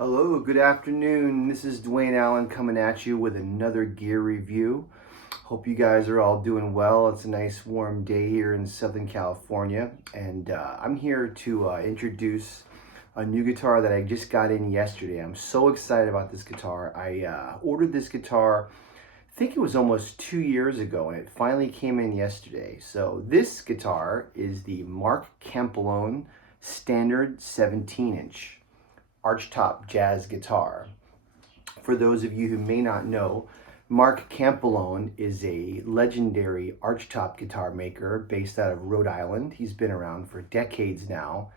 Hello, good afternoon. This is Dwayne Allen coming at you with another gear review. Hope you guys are all doing well. It's a nice warm day here in Southern California, and I'm here to introduce a new guitar that I just got in yesterday. I'm so excited about this guitar. I ordered this guitar, I think it was almost 2 years ago, and it finally came in yesterday. So this guitar is the Mark Campellone Standard 17-inch. Archtop jazz guitar. For those of you who may not know, Mark Campellone is a legendary archtop guitar maker based out of Rhode Island. He's been around for decades now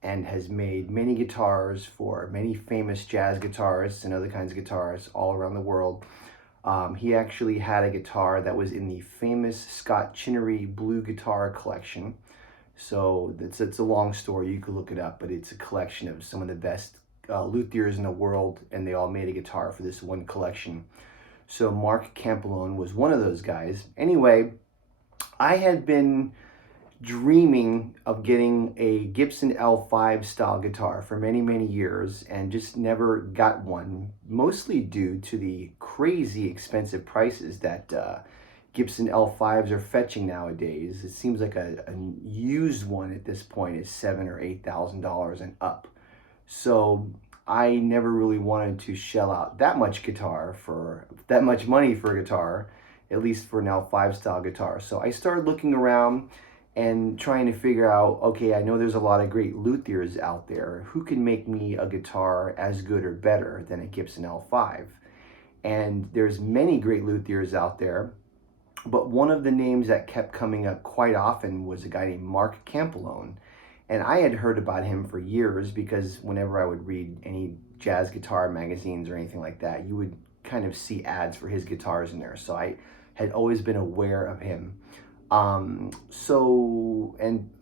and has made many guitars for many famous jazz guitarists and other kinds of guitarists all around the world. He actually had a guitar that was in the famous Scott Chinnery Blue Guitar collection. So it's a long story, you could look it up, but it's a collection of some of the best luthiers in the world, and they all made a guitar for this one collection. So Mark Campellone was one of those guys. Anyway, I had been dreaming of getting a Gibson L5 style guitar for many years and just never got one, mostly due to the crazy expensive prices that Gibson L5s are fetching nowadays. It seems like a used one at this point is $7,000 or $8,000 and up. So I never really wanted to shell out that much money for a guitar, at least for an L5 style guitar. So I started looking around and trying to figure out, okay, I know there's a lot of great luthiers out there. Who can make me a guitar as good or better than a Gibson L5? And there's many great luthiers out there, but one of the names that kept coming up quite often was a guy named Mark Campellone. And I had heard about him for years because whenever I would read any jazz guitar magazines or anything like that, you would kind of see ads for his guitars in there. So I had always been aware of him. And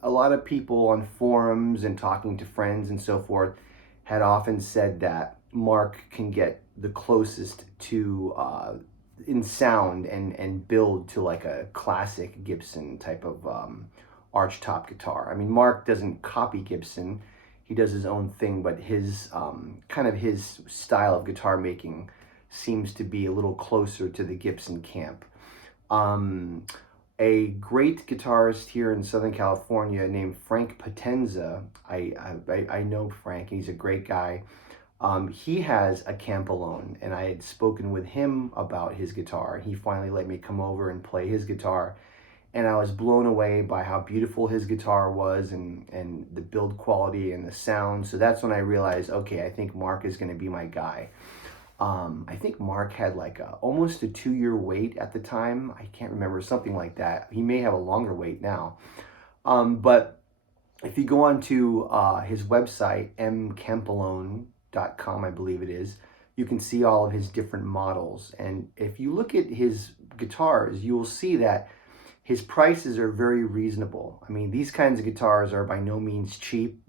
a lot of people on forums and talking to friends and so forth had often said that Mark can get the closest to in sound and build to like a classic Gibson type of archtop guitar. I mean, Mark doesn't copy Gibson, he does his own thing, but his kind of his style of guitar making seems to be a little closer to the Gibson camp. A great guitarist here in Southern California named Frank Potenza, I know Frank, he's a great guy. He has a Campellone, and I had spoken with him about his guitar. He finally let me come over and play his guitar, and I was blown away by how beautiful his guitar was and the build quality and the sound. So that's when I realized, okay, I think Mark is going to be my guy. I think Mark had like almost a 2-year wait at the time. I can't remember, something like that. He may have a longer wait now. But if you go on to his website, mcampellone.com, I believe it is, you can see all of his different models. And if you look at his guitars, you will see that his prices are very reasonable. I mean, these kinds of guitars are by no means cheap,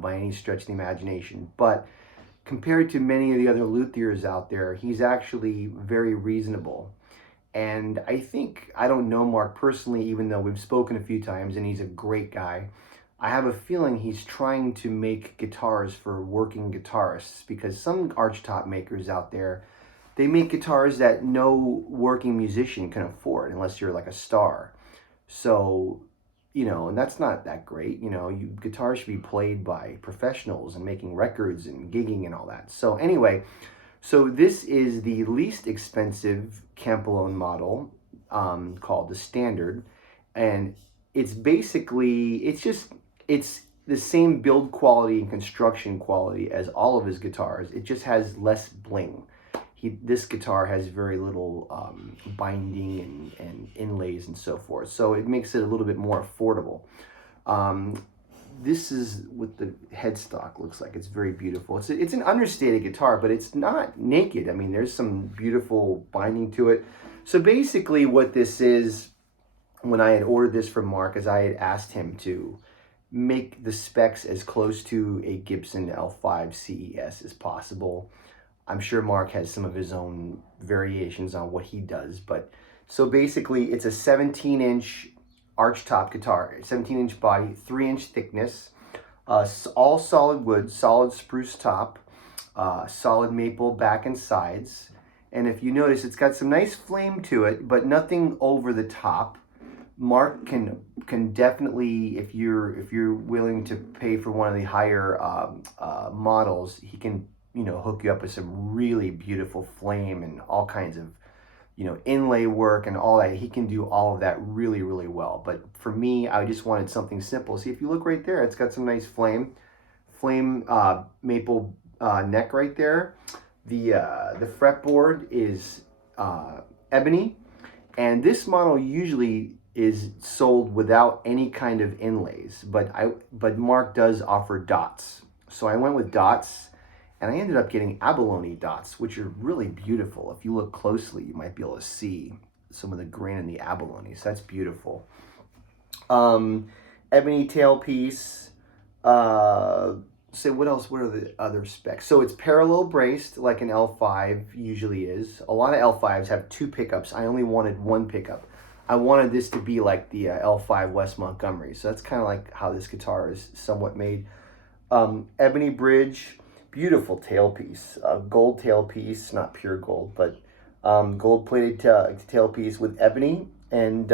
by any stretch of the imagination. But compared to many of the other luthiers out there, he's actually very reasonable. And I don't know Mark personally, even though we've spoken a few times, and he's a great guy. I have a feeling he's trying to make guitars for working guitarists, because some archtop makers out there, they make guitars that no working musician can afford unless you're like a star. So, and that's not that great. Guitars should be played by professionals and making records and gigging and all that. So anyway, this is the least expensive Campellone model, called the Standard, and it's basically, it's the same build quality and construction quality as all of his guitars. It just has less bling. This guitar has very little binding and inlays and so forth, so it makes it a little bit more affordable. This is what the headstock looks like. It's very beautiful. It's an understated guitar, but it's not naked. I mean, there's some beautiful binding to it. So basically what this is, when I had ordered this from Mark, is I had asked him to make the specs as close to a Gibson L5 CES as possible. I'm sure Mark has some of his own variations on what he does, but so basically it's a 17-inch archtop guitar, 17-inch body, 3-inch thickness, all solid wood, solid spruce top, solid maple back and sides. And if you notice, it's got some nice flame to it, but nothing over the top. Mark can definitely, if you're willing to pay for one of the higher models, he can, you know, hook you up with some really beautiful flame and all kinds of, you know, inlay work and all that. He can do all of that really, really well. But for me, I just wanted something simple. See, if you look right there, it's got some nice flame maple neck right there. The fretboard is ebony, and this model usually is sold without any kind of inlays, but Mark does offer dots. So I went with dots, and I ended up getting abalone dots, which are really beautiful. If you look closely, you might be able to see some of the grain in the abalone, so that's beautiful. Ebony tailpiece. So what else? What are the other specs? So it's parallel braced like an L5 usually is. A lot of L5s have 2 pickups. I only wanted 1 pickup. I wanted this to be like the L5 West Montgomery. So that's kind of like how this guitar is somewhat made. Ebony bridge, beautiful tailpiece. Gold tailpiece, not pure gold, but gold plated tailpiece with ebony. And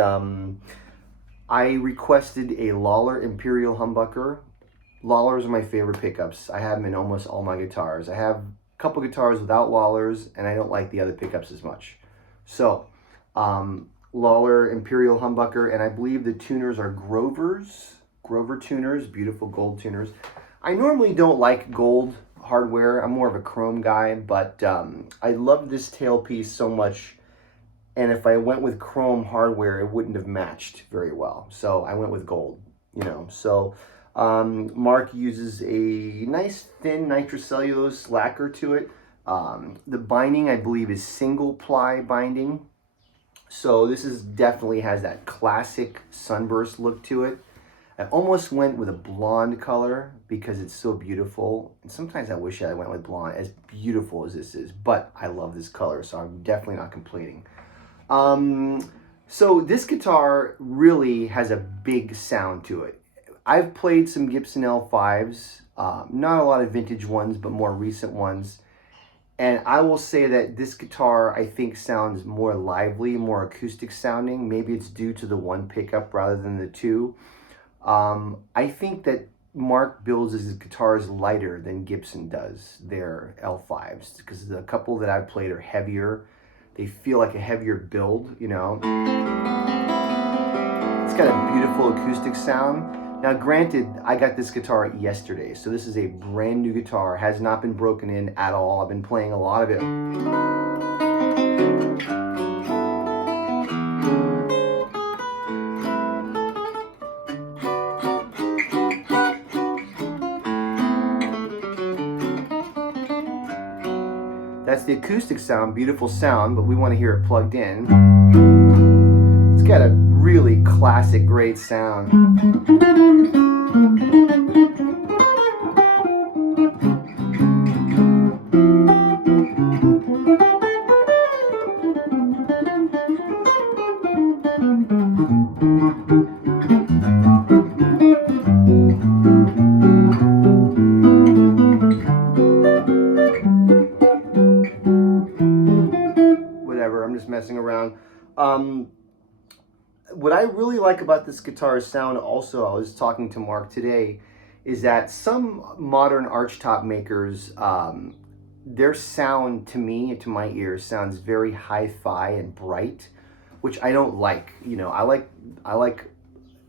I requested a Lawler Imperial Humbucker. Lawlers are my favorite pickups. I have them in almost all my guitars. I have a couple guitars without Lawlers, and I don't like the other pickups as much. So, Lawler Imperial Humbucker, and I believe the tuners are Grover tuners, beautiful gold tuners. I normally don't like gold hardware. I'm more of a chrome guy, but I love this tailpiece so much, and if I went with chrome hardware, it wouldn't have matched very well. So I went with gold, you know. So Mark uses a nice thin nitrocellulose lacquer to it. The binding, I believe, is single ply binding. So this is definitely has that classic sunburst look to it. I almost went with a blonde color because it's so beautiful. And sometimes I wish I went with blonde, as beautiful as this is. But I love this color, so I'm definitely not complaining. So this guitar really has a big sound to it. I've played some Gibson L5s, not a lot of vintage ones, but more recent ones. And I will say that this guitar, I think, sounds more lively, more acoustic sounding. Maybe it's due to the 1 pickup rather than the 2. I think that Mark builds his guitars lighter than Gibson does their L5s, because the couple that I've played are heavier. They feel like a heavier build, you know. It's got a beautiful acoustic sound. Now, granted, I got this guitar yesterday, so this is a brand new guitar, has not been broken in at all. I've been playing a lot of it. That's the acoustic sound, beautiful sound, but we want to hear it plugged in. It's got a really classic, great sound. Whatever, I'm just messing around. What I really like about this guitar's sound also, I was talking to Mark today, is that some modern Archtop makers, their sound to me, to my ears, sounds very hi-fi and bright, which I don't like. You know, I like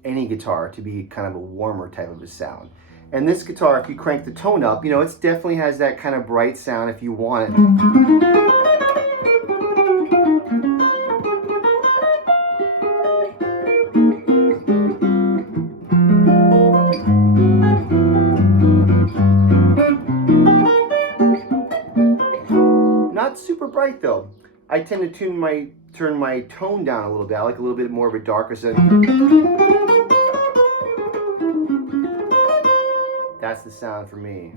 any guitar to be kind of a warmer type of a sound. And this guitar, if you crank the tone up, you know, it definitely has that kind of bright sound if you want it. Not super bright though. I tend to turn my tone down a little bit. I like a little bit more of a darker sound. That's the sound for me.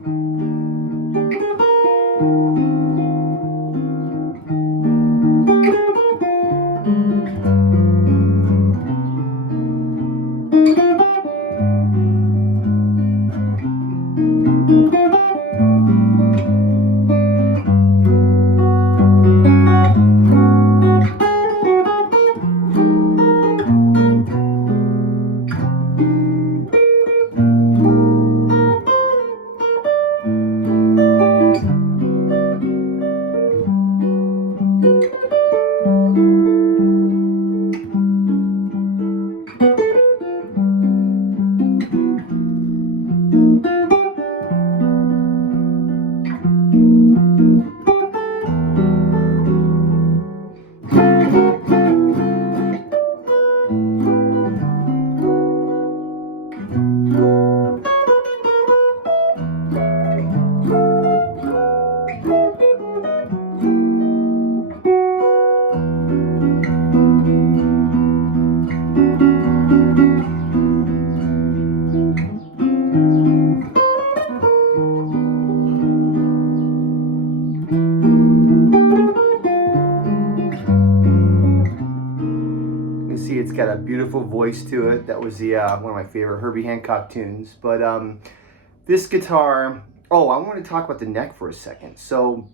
See, it's got a beautiful voice to it. That was the one of my favorite Herbie Hancock tunes. But this guitar, oh, I want to talk about the neck for a second. So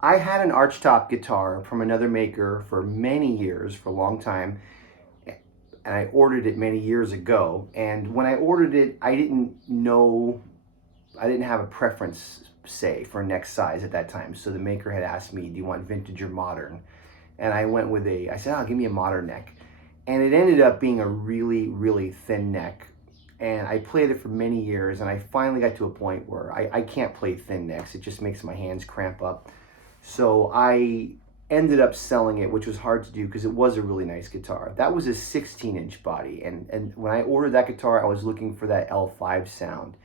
I had an Archtop guitar from another maker for many years, for a long time, and I ordered it many years ago. And when I ordered it, I didn't have a preference, say, for neck size at that time. So the maker had asked me, do you want vintage or modern? And I went with I said, oh, give me a modern neck. And it ended up being a really, really thin neck. And I played it for many years, and I finally got to a point where I can't play thin necks. It just makes my hands cramp up. So I ended up selling it, which was hard to do because it was a really nice guitar. That was a 16-inch body. And when I ordered that guitar, I was looking for that L5 sound.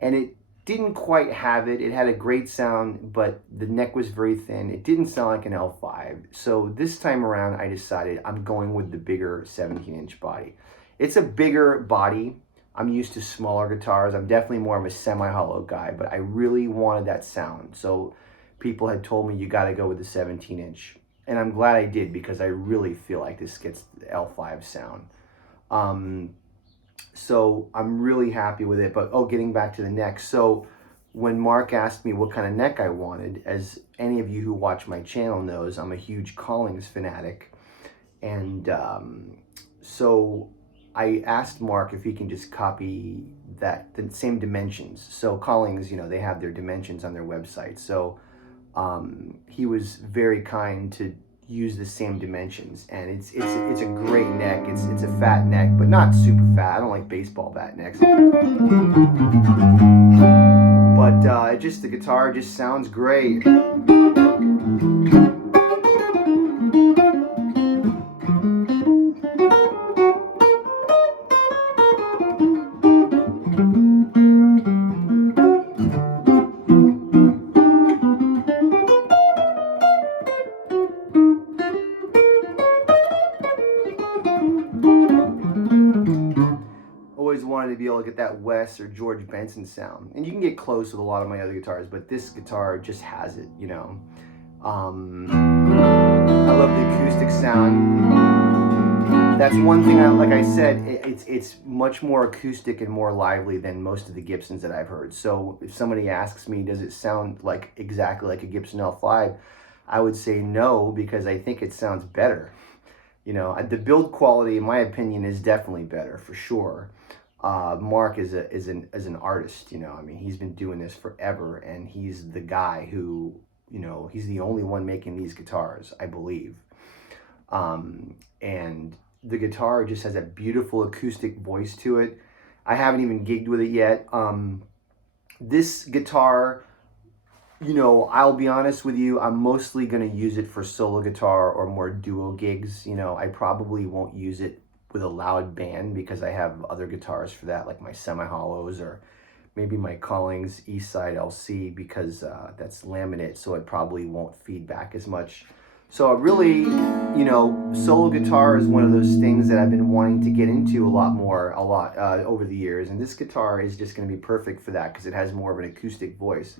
And it didn't quite have it. It had a great sound, but the neck was very thin. It didn't sound like an L5. So this time around, I decided I'm going with the bigger 17-inch body. It's a bigger body. I'm used to smaller guitars. I'm definitely more of a semi-hollow guy, but I really wanted that sound. So people had told me you got to go with the 17-inch. And I'm glad I did because I really feel like this gets the L5 sound. So I'm really happy with it. But getting back to the neck. So when Mark asked me what kind of neck I wanted, as any of you who watch my channel knows, I'm a huge Collings fanatic. And so I asked Mark if he can just copy the same dimensions. So Collings, they have their dimensions on their website. So he was very kind to use the same dimensions, and it's a great neck. It's a fat neck, but not super fat. I don't like baseball bat necks. But the guitar just sounds great. Always wanted to be able to get that Wes or George Benson sound, and you can get close with a lot of my other guitars, but this guitar just has it, I love the acoustic sound. That's one thing. Like I said, it's much more acoustic and more lively than most of the Gibsons that I've heard. So if somebody asks me, does it sound like exactly like a Gibson L5, I would say no, because I think it sounds better. The build quality, in my opinion, is definitely better for sure. Mark is an artist, he's been doing this forever, and he's the guy who, he's the only one making these guitars, I believe. And the guitar just has a beautiful acoustic voice to it. I haven't even gigged with it yet. This guitar, I'll be honest with you, I'm mostly going to use it for solo guitar or more duo gigs. I probably won't use it with a loud band because I have other guitars for that, like my semi-hollows or maybe my Collings Eastside LC, because that's laminate, so it probably won't feed back as much. So really, solo guitar is one of those things that I've been wanting to get into a lot over the years, and this guitar is just going to be perfect for that because it has more of an acoustic voice.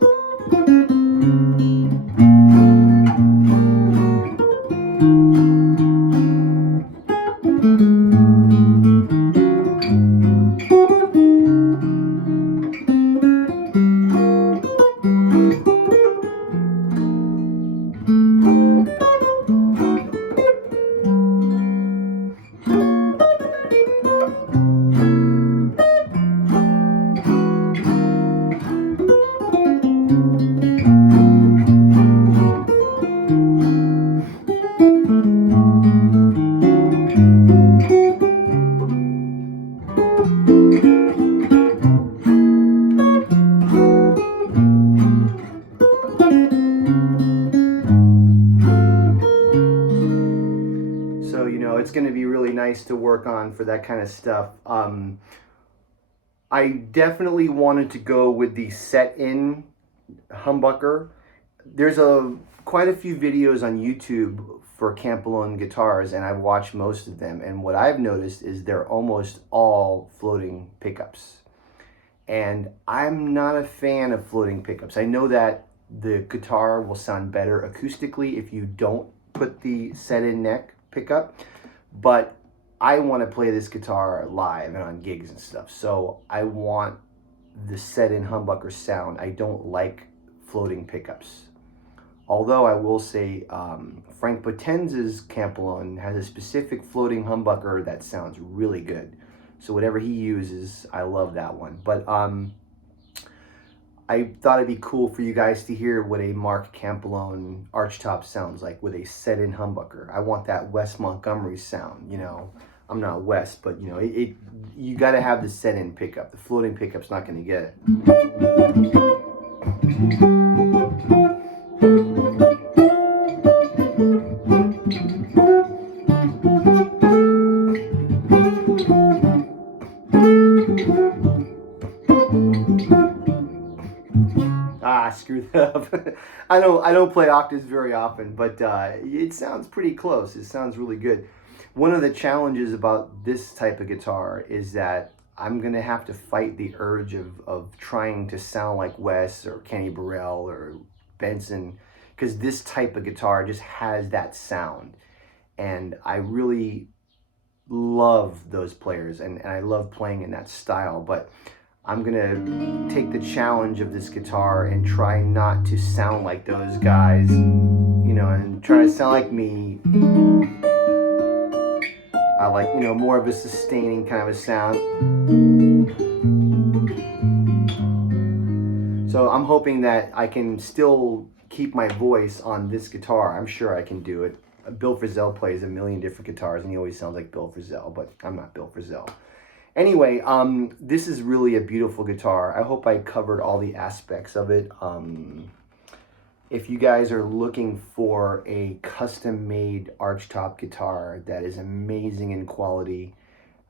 going to be really nice to work on for that kind of stuff. I definitely wanted to go with the set-in humbucker. There's quite a few videos on YouTube for Campellone guitars, and I've watched most of them. And what I've noticed is they're almost all floating pickups. And I'm not a fan of floating pickups. I know that the guitar will sound better acoustically if you don't put the set-in neck pickup, but I want to play this guitar live and on gigs and stuff, so I want the set-in humbucker sound. I don't like floating pickups. Although I will say Frank Potenz's Campellone has a specific floating humbucker that sounds really good. So whatever he uses, I love that one. But I thought it'd be cool for you guys to hear what a Mark Campellone Archtop sounds like with a set-in humbucker. I want that Wes Montgomery sound, you know. I'm not Wes, but you know, you got to have the set-in pickup. The floating pickup's not going to get it. Ah, screw that up. I don't play octaves very often, but it sounds pretty close. It sounds really good. One of the challenges about this type of guitar is that I'm gonna have to fight the urge of trying to sound like Wes or Kenny Burrell or Benson, because this type of guitar just has that sound. And I really love those players, and I love playing in that style, but I'm gonna take the challenge of this guitar and try not to sound like those guys, you know, and try to sound like me. I like, you know, more of a sustaining kind of a sound. So I'm hoping that I can still keep my voice on this guitar. I'm sure I can do it. Bill Frisell plays a million different guitars and he always sounds like Bill Frisell, but I'm not Bill Frisell. Anyway, this is really a beautiful guitar. I hope I covered all the aspects of it. If you guys are looking for a custom-made Archtop guitar that is amazing in quality,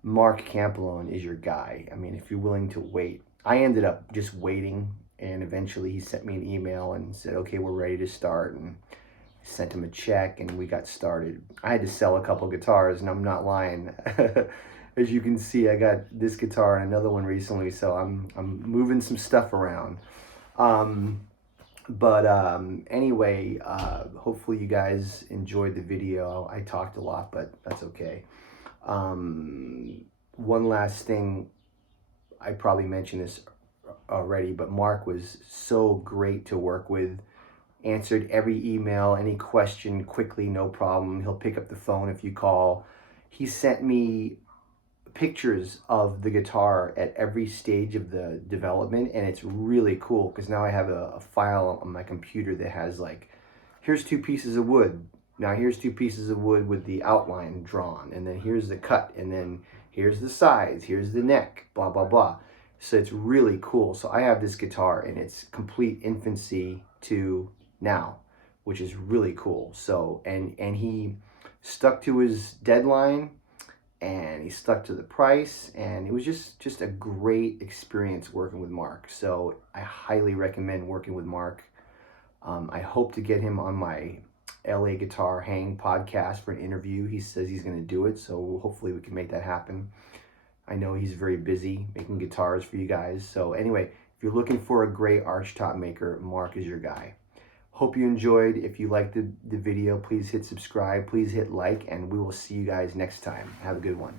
Mark Campellone is your guy. I mean, if you're willing to wait. I ended up just waiting, and eventually he sent me an email and said, okay, we're ready to start, and I sent him a check, and we got started. I had to sell a couple guitars, and I'm not lying. As you can see, I got this guitar and another one recently, so I'm moving some stuff around. Anyway, hopefully you guys enjoyed the video. I talked a lot, but that's okay. One last thing, I probably mentioned this already, but Mark was so great to work with. Answered every email, any question quickly, no problem. He'll pick up the phone if you call. He sent me pictures of the guitar at every stage of the development, and it's really cool because now I have a file on my computer that has like, here's 2 pieces of wood, now here's 2 pieces of wood with the outline drawn, and then here's the cut, and then here's the sides, here's the neck, blah blah blah. So it's really cool. So I have this guitar in its complete infancy to now, which is really cool. So and he stuck to his deadline, and he stuck to the price, and it was just a great experience working with Mark. So I highly recommend working with Mark. I hope to get him on my LA Guitar Hang podcast for an interview. He says he's going to do it, so hopefully we can make that happen. I know he's very busy making guitars for you guys. So anyway, if you're looking for a great Archtop maker, Mark is your guy. Hope you enjoyed. If you liked the video, please hit subscribe, please hit like, and we will see you guys next time. Have a good one.